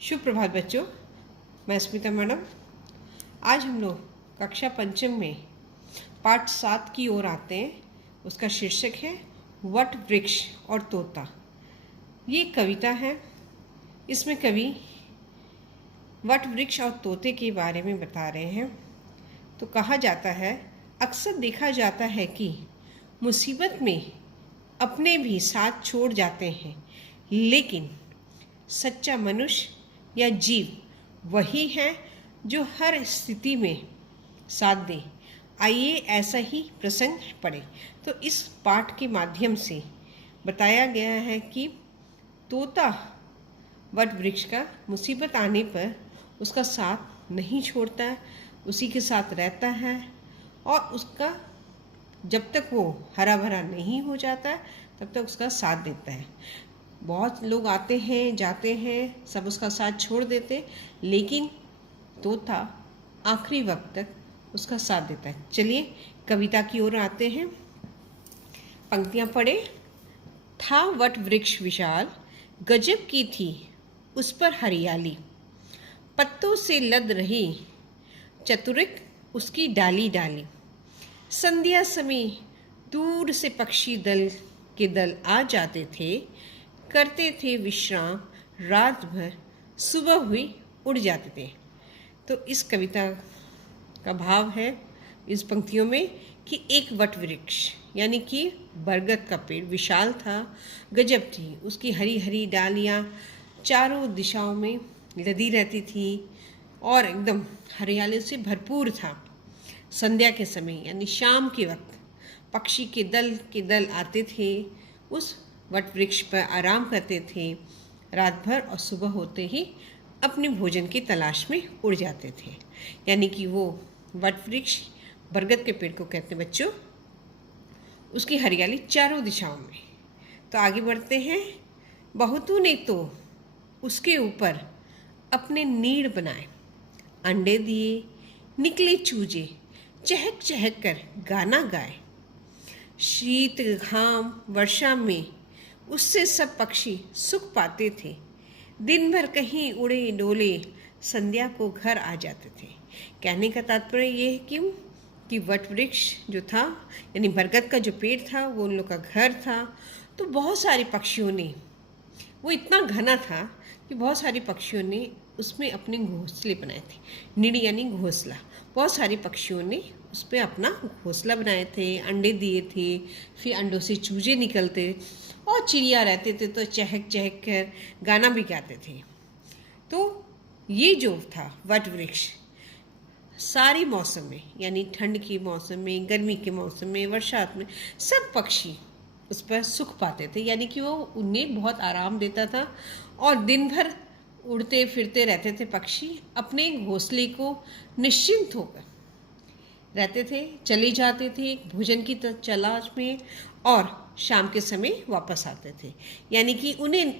शुभ प्रभात बच्चों, मैं स्मिता मैडम। आज हम लोग कक्षा पंचम में पाठ 7 की ओर आते हैं। उसका शीर्षक है वट वृक्ष और तोता। ये कविता है। इसमें कवि वट वृक्ष और तोते के बारे में बता रहे हैं। तो कहा जाता है, अक्सर देखा जाता है कि मुसीबत में अपने भी साथ छोड़ जाते हैं, लेकिन सच्चा मनुष्य या जीव वही है जो हर स्थिति में साथ दे। आइए ऐसा ही प्रसंग पढ़ें। तो इस पाठ के माध्यम से बताया गया है कि तोता वट वृक्ष का मुसीबत आने पर उसका साथ नहीं छोड़ता, उसी के साथ रहता है और उसका जब तक वो हरा भरा नहीं हो जाता तब तक उसका साथ देता है। बहुत लोग आते हैं जाते हैं, सब उसका साथ छोड़ देते, लेकिन तोता आखिरी वक्त तक उसका साथ देता है। चलिए कविता की ओर आते हैं। पंक्तियाँ पढ़े। था वट वृक्ष विशाल, गजब की थी उस पर हरियाली, पत्तों से लद रही चतुरिक उसकी डाली डाली। संध्या समय दूर से पक्षी दल के दल आ जाते थे, करते थे विश्राम, रात भर सुबह हुई उड़ जाते थे। तो इस कविता का भाव है इस पंक्तियों में कि एक वट वृक्ष यानी कि बरगद का पेड़ विशाल था, गजब थी उसकी हरी हरी डालियाँ चारों दिशाओं में लदी रहती थी और एकदम हरियाली से भरपूर था। संध्या के समय यानी शाम के वक्त पक्षी के दल आते थे, उस वट वृक्ष पर आराम करते थे रात भर और सुबह होते ही अपने भोजन की तलाश में उड़ जाते थे। यानी कि वो वट वृक्ष बरगद के पेड़ को कहते हैं बच्चों। उसकी हरियाली चारों दिशाओं में। तो आगे बढ़ते हैं। बहुतों ने तो उसके ऊपर अपने नीड़ बनाए, अंडे दिए, निकले चूजे चहक चहक कर गाना गाए। शीत घाम वर्षा में उससे सब पक्षी सुख पाते थे, दिन भर कहीं उड़े डोले संध्या को घर आ जाते थे। कहने का तात्पर्य ये है कि वट वृक्ष जो था यानी बरगद का जो पेड़ था वो उन लोग का घर था। तो बहुत सारे पक्षियों ने, वो इतना घना था कि बहुत सारे पक्षियों ने उसमें अपने घोंसले बनाए थे। निड़ यानी घोंसला। बहुत सारे पक्षियों ने उस पर अपना घोंसला बनाए थे, अंडे दिए थे, फिर अंडों से चूजे निकलते और चिड़िया रहते थे तो चहक चहक कर गाना भी गाते थे। तो ये जो था वट वृक्ष सारे मौसम में यानी ठंड के मौसम में, गर्मी के मौसम में, बरसात में सब पक्षी उस पर सुख पाते थे। यानी कि वो उन्हें बहुत आराम देता था और दिन भर उड़ते फिरते रहते थे पक्षी, अपने घोंसले को निश्चिंत होकर रहते थे, चले जाते थे भोजन की तलाश में और शाम के समय वापस आते थे। यानी कि उन्हें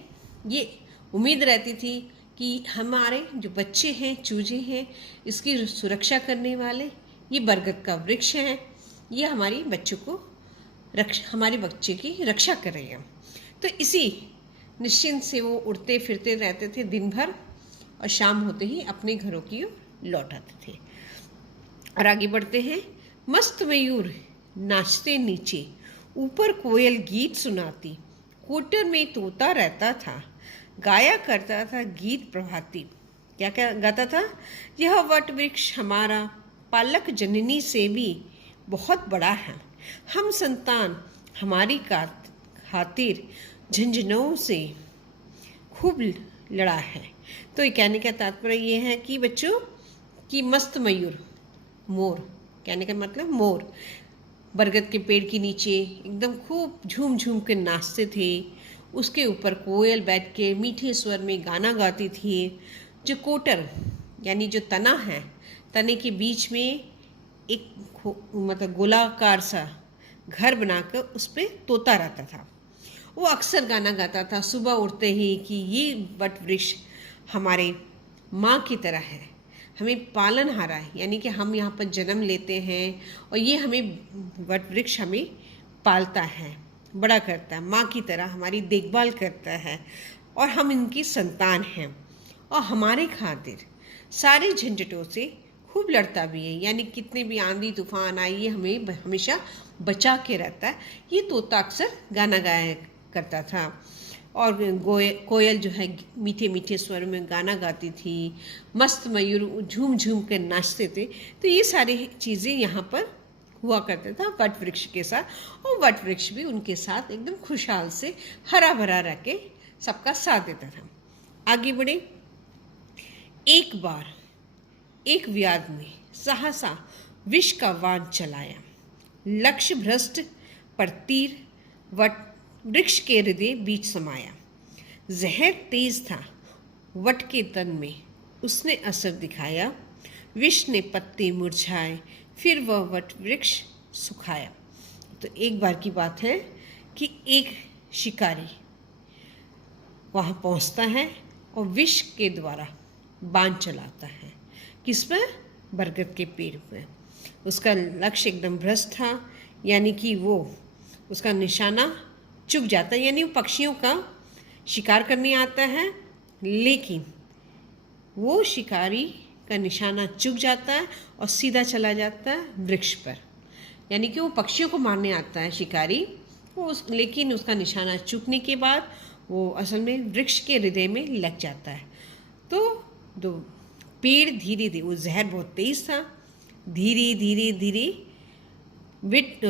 ये उम्मीद रहती थी कि हमारे जो बच्चे हैं, चूजे हैं, इसकी सुरक्षा करने वाले ये बरगद का वृक्ष है, ये हमारे बच्चे की रक्षा कर रहे हैं। तो इसी निश्चिंत से वो उड़ते फिरते रहते थे दिन भर और शाम होते ही अपने घरों की ओर लौट आते थे। और आगे बढ़ते हैं। मस्त मयूर नाचते नीचे, ऊपर कोयल गीत सुनाती, कोटर में तोता रहता था, गाया करता था गीत प्रभाती। क्या क्या गाता था? यह वट वृक्ष हमारा पालक जननी से भी बहुत बड़ा है, हम संतान हमारी खातिर झंझनों से खूब लड़ा है। तो ये कहने का तात्पर्य ये है कि बच्चों कि मस्त मयूर, मोर, कहने का मतलब मोर बरगद के पेड़ के नीचे एकदम खूब झूम झूम के नाचते थे। उसके ऊपर कोयल बैठ के मीठे स्वर में गाना गाती थी। जो कोटर यानी जो तना है, तने के बीच में एक मतलब गोलाकार सा घर बनाकर उस पर तोता रहता था। वो अक्सर गाना गाता था सुबह उठते ही कि ये वट वृक्ष हमारे माँ की तरह है, हमें पालनहारा है। यानी कि हम यहाँ पर जन्म लेते हैं और ये हमें वट वृक्ष हमें पालता है, बड़ा करता है, माँ की तरह हमारी देखभाल करता है और हम इनकी संतान हैं। और हमारे खातिर सारे झंझटों से खूब लड़ता भी है, यानी कितने भी आंधी तूफान आए ये हमें हमेशा बचा के रहता है। ये तोता अक्सर गाना गाया करता था और कोयल जो है मीठे मीठे स्वर में गाना गाती थी, मस्त मयूर झूम झूम कर नाचते थे। तो ये सारी चीज़ें यहाँ पर हुआ करता था वट वृक्ष के साथ, और वट वृक्ष भी उनके साथ एकदम खुशहाल से हरा भरा रह के सबका साथ देता था। आगे बढ़े। एक बार एक व्याध ने सहसा विष का बाण चलाया, लक्ष्य भ्रष्ट पर तीर वट वृक्ष के हृदय बीच समाया। जहर तेज था वट के तन में, उसने असर दिखाया, विष ने पत्ते मुरझाए, फिर वह वट वृक्ष सुखाया। तो एक बार की बात है कि एक शिकारी वहाँ पहुँचता है और विष के द्वारा बाण चलाता है। किस पर? बरगद के पेड़ पर। उसका लक्ष्य एकदम भ्रष्ट था, यानी कि वो उसका निशाना चूक जाता है, यानी वो पक्षियों का शिकार करने आता है, लेकिन वो शिकारी का निशाना चूक जाता है और सीधा चला जाता है वृक्ष पर। यानी कि वो पक्षियों को मारने आता है शिकारी, लेकिन उसका निशाना चूकने के बाद वो असल में वृक्ष के हृदय में लग जाता है। तो पेड़ धीरे धीरे, वो जहर बहुत तेज था, धीरे धीरे धीरे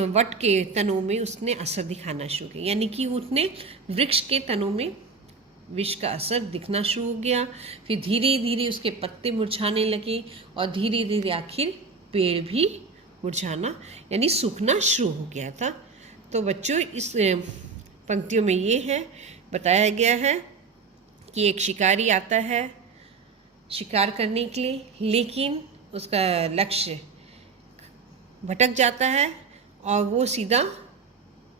वट के तनों में उसने असर दिखाना शुरू किया, यानी कि उसने वृक्ष के तनों में विष का असर दिखना शुरू हो गया। फिर धीरे धीरे उसके पत्ते मुरझाने लगे और धीरे धीरे आखिर पेड़ भी मुरझाना यानी सूखना शुरू हो गया था। तो बच्चों, इस पंक्तियों में ये है बताया गया है कि एक शिकारी आता है शिकार करने के लिए, लेकिन उसका लक्ष्य भटक जाता है और वो सीधा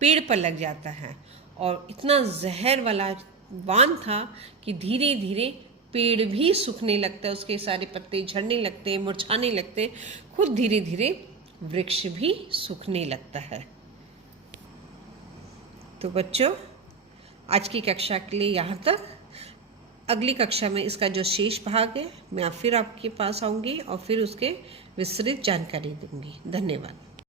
पेड़ पर लग जाता है, और इतना जहर वाला बाण था कि धीरे धीरे पेड़ भी सूखने लगता है, उसके सारे पत्ते झड़ने लगते हैं, मुरझाने लगते हैं, खुद धीरे धीरे वृक्ष भी सूखने लगता है। तो बच्चों, आज की कक्षा के लिए यहाँ तक। अगली कक्षा में इसका जो शेष भाग है मैं फिर आपके पास आऊँगी और फिर उसके विस्तृत जानकारी दूँगी। धन्यवाद।